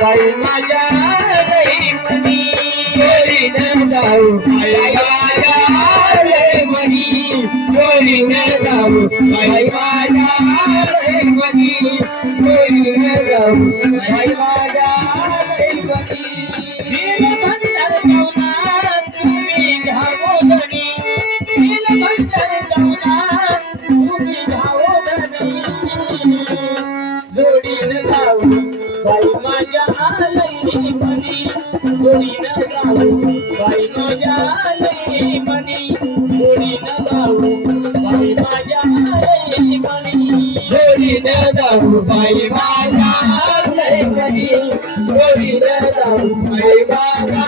बाई माझ्या लई मनी जोडीनं जाऊ बाई माझ्या लई मनी जोडीनं जाऊ बाई माझ्या लई मनी जोडीनं जाऊ बाई माझ्या लई मनी नीलभंडार जाऊना तुम्ही घ्यावो धनी नीलभंडार जाऊना तुम्ही घ्यावो धनी जोडीनं जाऊ बाई माझ्या लई मनी जोडीनं जाऊ बाई माझ्या लई मनी जोडीनं जाऊ बाई माझ्या लई मनी जोडीनं जाऊ बाई माझ्या लई मनी जोडीनं जाऊ बाई माझ्या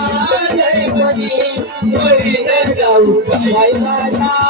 लई मनी जोडीनं जाऊ बाई माझ्या